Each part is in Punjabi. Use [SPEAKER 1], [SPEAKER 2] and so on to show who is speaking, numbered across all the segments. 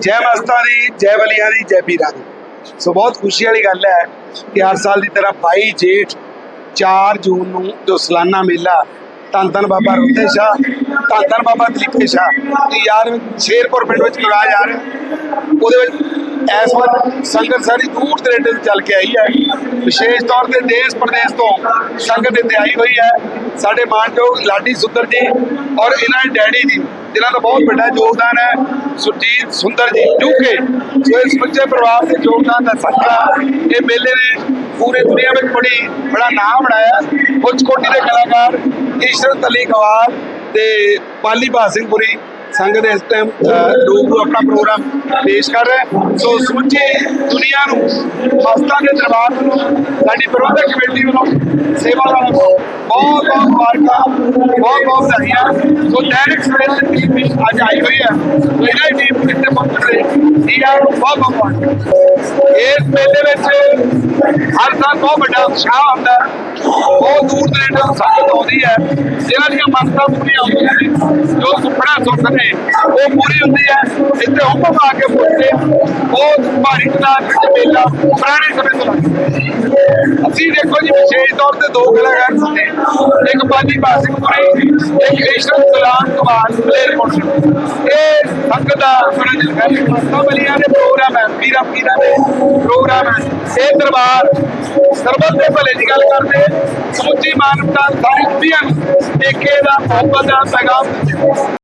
[SPEAKER 1] ਜੈ ਮਸਤਾਂ ਦੀ ਜੈ ਬਲੀਆਂ ਦੀ ਜੈ ਪੀਰਾਂ ਦੀ ਸੋ ਬਹੁਤ ਖੁਸ਼ੀ ਵਾਲੀ ਗੱਲ ਹੈ ਕਿ ਹਰ ਸਾਲ ਦੀ ਤਰ੍ਹਾਂ 22 ਜੇਠ 4 ਜੂਨ ਨੂੰ ਜੋ ਸਲਾਨਾ ਮੇਲਾ, ਧੰਨ ਧੰਨ ਬਾਬਾ ਰੋਤੇ ਸ਼ਾਹ, ਧੰਨ ਧੰਨ ਬਾਬਾ ਦਲੀਪੇ ਸ਼ਾਹ ਦੀ ਯਾਰ ਸ਼ੇਰਪੁਰ ਪਿੰਡ ਵਿੱਚ ਲਗਾਇਆ ਜਾ ਰਿਹਾ। ਉਹਦੇ ਵਿੱਚ ਇਸ ਵਾਰ ਸੰਗਤ ਸਾਰੀ ਦੂਰ ਦਰੇਡੇ ਤੋਂ ਚੱਲ ਕੇ ਆਈ ਹੈ। ਵਿਸ਼ੇਸ਼ ਤੌਰ ਤੇ ਦੇਸ਼ ਪ੍ਰਦੇਸ਼ ਤੋਂ ਸੰਗਤ ਇੱਥੇ ਆਈ ਹੋਈ ਹੈ। ਸਾਡੇ ਮਾਨਯੋਗ ਲਾਡੀ ਸੁੰਦਰ ਜੀ ਔਰ ਇਹਨਾਂ ਦੇ ਡੈਡੀ ਜੀ ਜਿਨ੍ਹਾਂ ਦਾ ਬਹੁਤ ਵੱਡਾ ਯੋਗਦਾਨ ਹੈ, ਸੁਰਜੀਤ ਸੁੰਦਰ ਜੀ। ਯੂਕੇ ਸੋ ਇਸ ਬੱਚੇ ਪਰਿਵਾਰ ਦੇ ਯੋਗਦਾਨ ਦਾ ਸਦਕਾ ਇਹ ਮੇਲੇ ਨੇ ਪੂਰੇ ਦੁਨੀਆ ਵਿੱਚ ਬੜੀ, ਬੜਾ ਨਾਮ ਬਣਾਇਆ। ਉੱਚ ਕੋਟੀ ਦੇ ਕਲਾਕਾਰ ਇਸ਼ਰਤ ਅਲੀ ਗਵਾਰ ਤੇ ਪਾਲੀ ਬਾਸਿੰਗਪੁਰੀ ਸੰਗਤ ਇਸ ਟਾਈਮ ਲੋਕ ਆਪਣਾ ਪ੍ਰੋਗਰਾਮ ਪੇਸ਼ ਕਰ ਰਹੇ ਸੋ ਸਮੁੱਚੀ ਦੁਨੀਆ ਨੂੰ ਮਸਤਾਂ ਦੇ ਦਰਬਾਰ ਨੂੰ, ਸਾਡੀ ਪ੍ਰਬੰਧਕ ਕਮੇਟੀ ਵੱਲੋਂ ਸੇਵਾ ਦਾ ਬਹੁਤ ਬਹੁਤ ਮੁਬਾਰਕਾਂ, ਬਹੁਤ ਬਹੁਤ ਵਧਾਈਆਂ। ਸੋ ਡਾਇਰੈਕਟ ਸਪੈਸ਼ਲ ਟੀਮ ਵੀ ਅੱਜ ਆਈ ਹੋਈ ਹੈ। ਸੋ ਇਹਨਾਂ ਦੀ ਟੀਮ ਕਿਤੇ ਪਹੁੰਚ ਰਹੀ ਸੀ ਆ ਨੂੰ ਬਹੁਤ ਬਹੁਤ ਮੁਬਾਰਕਾਂ। ਇਸ ਮੇਲੇ ਵਿੱਚ ਹਰ ਸਾਲ ਬਹੁਤ ਵੱਡਾ ਉਤਸ਼ਾਹ ਹੁੰਦਾ ਬਹੁਤ ਦੂਰ ਦਰੇਡੇ ਤੋਂ ਸੰਗਤ ਆਉਂਦੀ ਹੈ। ਜਿਹਨਾਂ ਦੀਆਂ ਮਸਤਾਂ ਪੂਰੀਆਂ ਹੁੰਦੀਆਂ ਨੇ, ਜੋ ਸੁਪਨਾ ਸੁਣਦੇ ਨੇ ਉਹ ਪੂਰੀ ਹੁੰਦੀ ਹੈ। ਇੱਥੇ ਹੁਕਮ ਆ ਕੇ ਪੁੱਛਦੇ ਬਹੁਤ ਭਾਰੀ ਤਾਦਾਦ ਵਿੱਚ ਮੇਲਾ। ਪੁਰਾਣੇ ਸਮੇਂ ਤੋਂ। ਲੱਗਦਾ ਅਸੀਂ ਦੇਖੋ ਜੀ, ਵਿਸ਼ੇਸ਼ ਤੌਰ ਤੇ ਦੋ ਕਲਾਕਾਰ ਸਾਡੇ ਇੱਕ ਬਾਜੀ ਬਾਸਿਕਪੁਰੀ ਇੱਕ ਇਸ਼ਰਤ ਗੁਲਾਮ ਕੁਮਾਰ ਮਲੇਰਕੋਟ ਇਹ ਸੰਗਤ ਦਾ ਬੜਾ ਜਲਗਾ ਹੈ ਬਲੀਆਂ ਦੇ ਪ੍ਰੋਗਰਾਮ ਹੈ, ਪੀਰਾ ਪੀਰਾ ਦੇ। ਪ੍ਰੋਗਰਾਮ ਹੈ। ਇਹ ਦਰਬਾਰ ਸਰਬੱਤ ਦੇ ਭਲੇ ਦੀ ਗੱਲ ਕਰਦੇ। ਸਮੁੱਚੀ ਮਾਨਵਤਾ ਸਾਰੀ ਦੁਨੀਆ ਨੂੰ ਏਕੇ ਦਾ ਮੁਹੱਬਤ ਦਾ ਪੈਗਾਮ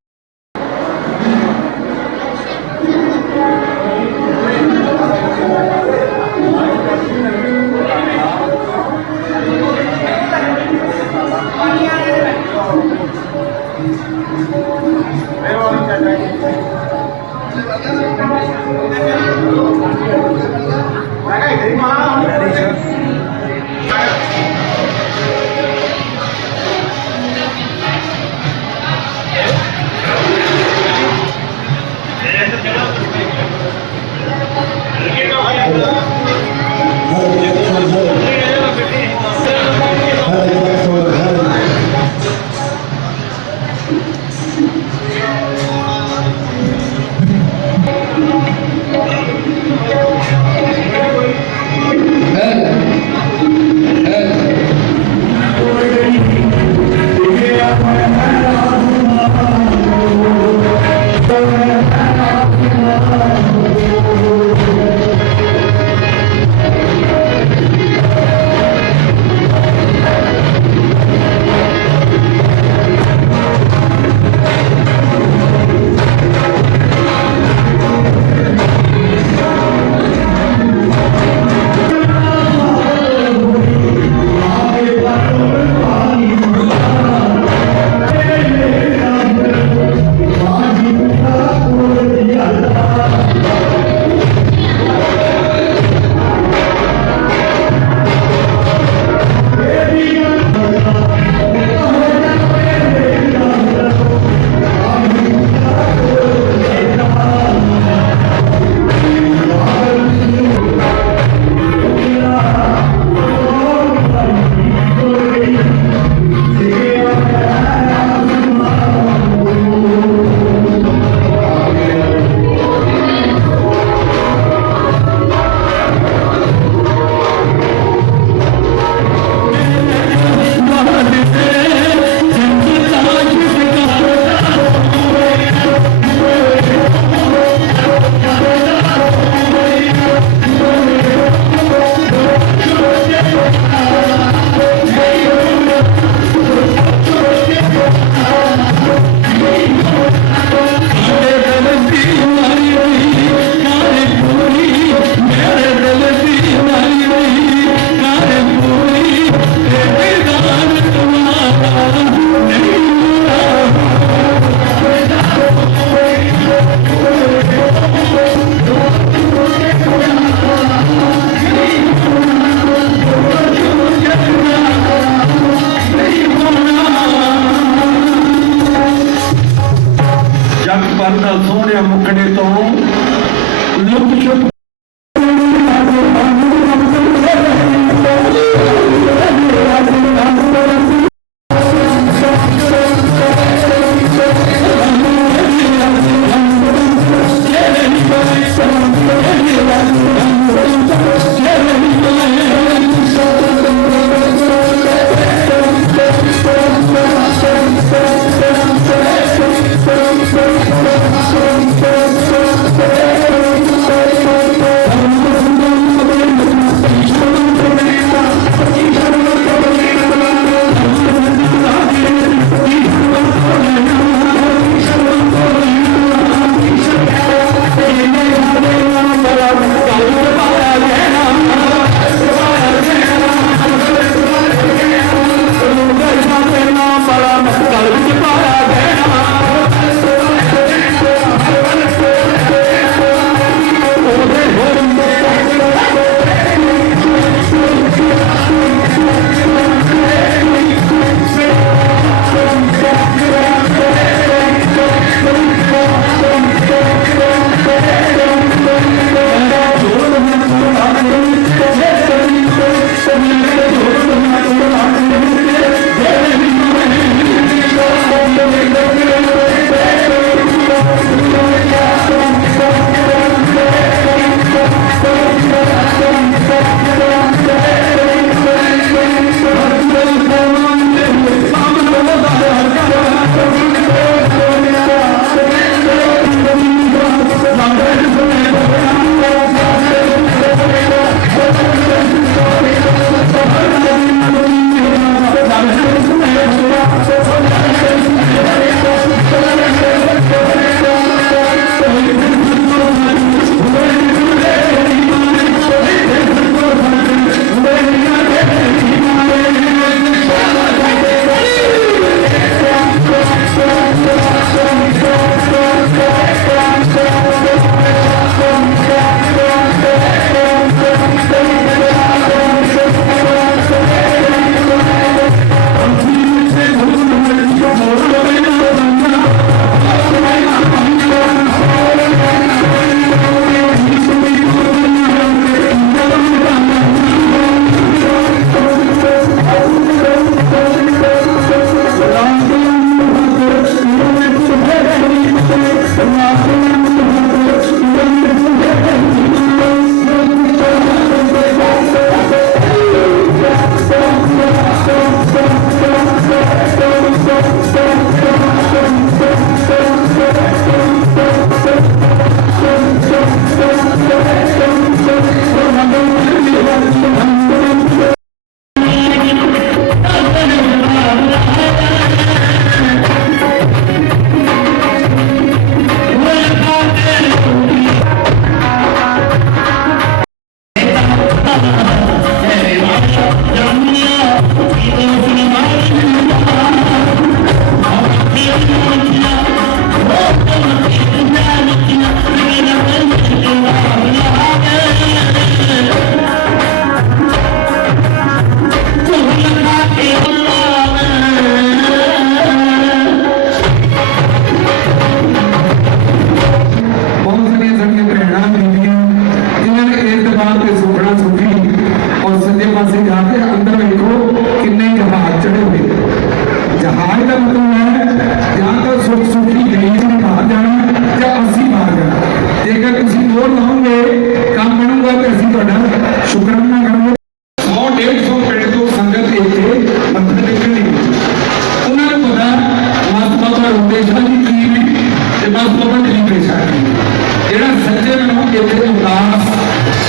[SPEAKER 1] ਸੱਚੇ ਨੂੰ ਇੱਥੇ ਉਦਾਸ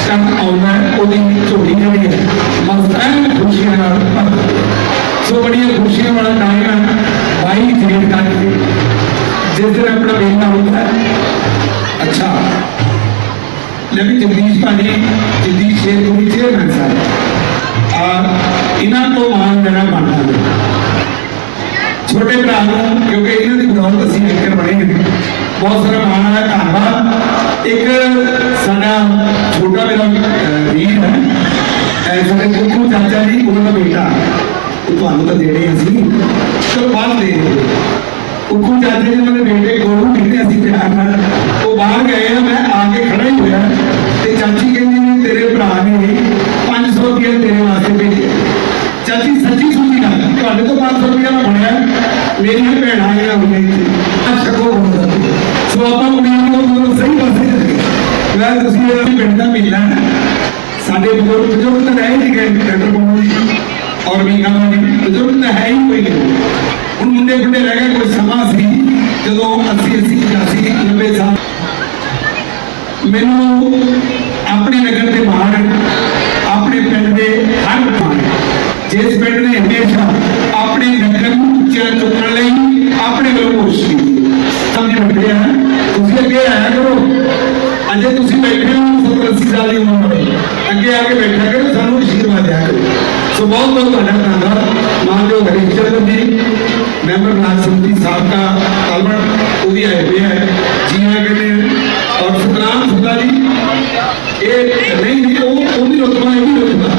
[SPEAKER 1] ਕਰਨ ਆਉਂਦਾ ਉਹਦੀ ਝੋਲੀ ਜਿਹੜੀ ਹੈ। ਮਸਤਾਨ ਖੁਸ਼ੀਆਂ ਨਾਲ ਸੋ ਬੜੀਆਂ ਖੁਸ਼ੀਆਂ ਵਾਲਾ ਟਾਈਮ ਹੈ ਬਾਈ ਜੇਠ ਕਰਕੇ ਜਿਸ ਦਿਨ ਆਪਣਾ ਮੇਲਾ ਹੁੰਦਾ ਹੈ। ਅੱਛਾ। ਲਵੀ ਜਗਦੀਸ਼ ਭਾਜੀ, ਜਗਦੀਸ਼ ਸ਼ੇਰਪੁਰੀ ਚੇਅਰਮੈਨ ਸਾਹਿਬ। ਆ, ਇਹਨਾਂ ਤੋਂ ਮਾਨ ਦੇਣਾ ਬਣਦਾ ਹੈ। ਛੋਟੇ ਭਰਾ ਨੂੰ, ਕਿਉਂਕਿ ਇਹਨਾਂ ਦੀ ਬਦੌਲਤ ਅਸੀਂ ਏਕਰ ਬਣੇ ਹਾਂ ਬਹੁਤ ਸਾਰਾ ਮਾਣ ਹੈ, ਧੰਨਵਾਦ। ਇੱਕ ਸਾਡਾ ਛੋਟਾ ਮੇਰਾ ਵੀਰ ਹੈ। ਸਾਡੇ ਕੁੱਕੂ ਚਾਚਾ ਜੀ ਉਹਨਾਂ ਦਾ ਬੇਟਾ। ਉਹ ਤੁਹਾਨੂੰ ਤਾਂ ਦੇਣੇ ਅਸੀਂ। ਚਲੋ, ਬਾਅਦ ਦੇ ਕੁੱਕੂ ਚਾਚਾ ਜੀ ਉਹਨਾਂ ਦੇ ਬੇਟੇ ਗੋਲੂ ਕਹਿੰਦੇ ਅਸੀਂ ਪਿਆਰ ਨਾਲ। ਉਹ ਬਾਹਰ ਗਏ ਆ, ਮੈਂ ਆ ਕੇ ਖੜਾ ਹੀ ਹੋਇਆ। ਤੇ ਚਾਚੀ ਕਹਿੰਦੀ ਵੀ ਤੇਰੇ ਭਰਾ ਨੇ 500 ਰੁਪਏ ਤੇਰੇ ਵਾਸਤੇ ਭੇਜਿਆ। ਚਾਚੀ, ਸੱਚੀ ਸੁਣੀ ਗੱਲ ਤੁਹਾਡੇ ਤੋਂ 500 ਰੁਪਏ ਦਾ ਬਣਿਆ। ਮੇਰੀਆਂ ਭੈਣਾਂ ਆਈਆਂ ਹੋਈਆਂ ਇੱਥੇ ਆ ਸ਼ਕੋ ਹੁੰਦਾ ਸੋ ਆਪਾਂ ਕੁੜੀਆਂ ਨੂੰ ਮਤਲਬ ਸਹੀ ਪਾਸੇ ਚੱਲੇ ਤੁਸੀਂ ਇਹ ਵੀ ਪਿੰਡ ਦਾ ਮੇਲਾ ਸਾਡੇ ਬਜ਼ੁਰਗ ਬਜ਼ੁਰਗ ਤਾਂ ਰਹਿ ਨਹੀਂ ਗਏ ਡਾਕਟਰ ਬੋਲੋ ਔਰ ਵੀ ਕਹਾਂ ਦੀ ਬਜ਼ੁਰਗ ਤਾਂ ਹੈ ਹੀ ਕੋਈ ਨਹੀਂ। ਹੁਣ ਮੁੰਡੇ ਫੁੰਡੇ ਰਹਿ ਗਏ, ਕੋਈ ਸਮਾਂ ਸੀ। ਜਦੋਂ 80 80 85 90 ਸਾਲ। ਮੈਨੂੰ ਆਪਣੇ ਨਗਰ ਦੇ ਮਾਣ ਆਪਣੇ ਪਿੰਡ ਦੇ ਹਰ ਮਾਣ ਜਿਸ ਪਿੰਡ ਨੇ ਹਮੇਸ਼ਾ ਆਪਣੇ ਨਗਰ ਨੂੰ ਉੱਚਾ ਚੁੱਕਣ ਲਈ ਆਪਣੇ ਵੱਲੋਂ ਕੋਸ਼ਿਸ਼ ਕੀਤੀ। ਸਮਝੀ ਬੈਠੇ ਤੁਸੀਂ ਅੱਗੇ ਆਇਆ ਕਰੋ। ਅਜੇ ਤੁਸੀਂ ਬੈਠੇ ਹੋ 70 80 ਸਾਲ ਦੀ ਉਮਰ ਵਿੱਚ ਅੱਗੇ ਆ ਕੇ ਬੈਠਾ ਕਰੋ, ਸਾਨੂੰ ਅਸ਼ੀਰਵਾਦ ਦਿਆ ਕਰੋ। ਸੋ ਬਹੁਤ ਬਹੁਤ ਤੁਹਾਡਾ ਧੰਨਵਾਦ। ਮਾਨਯੋਗ ਹਰੀਸ਼ ਜੀ, ਮੈਂਬਰ ਬਲਾਕ ਸਮਿਤੀ ਸਾਬਕਾ ਕਲਮਣ ਉਹਦੀ ਆਏ ਹੋਏ ਹੈ ਜੀ ਆਇਆਂ ਕਹਿੰਦੇ ਔਰ ਸਤਨਾਮ ਸੁਦਾ ਜੀ, ਇਹ ਨਹੀਂ ਨਹੀਂ, ਉਹ ਉਹਦੀ ਰੁਤਬਾ ਇਹ ਵੀ ਰੁਤਬਾ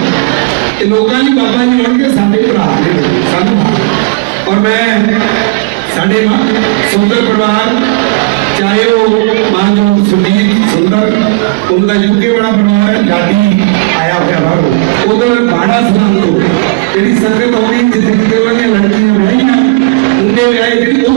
[SPEAKER 1] ਇਹ ਲੋਕਾਂ ਦੀ ਬਾਬਾ ਜੀ ਹੋਣਗੇ, ਸਾਡੇ ਭਰਾ ਨੇ। ਸਾਨੂੰ ਔਰ ਮੈਂ, ਸਾਡੇ ਸੁੰਦਰ ਪਰਿਵਾਰ, ਚਾਹੇ ਉਹ उनका यूके बड़ा परिवार है जाति आया हुआ बाहर उधर बाड़ा सुना तो तेरी संगत होगी जितनी देवर ने लड़की ने भाई ना उनके ब्याह के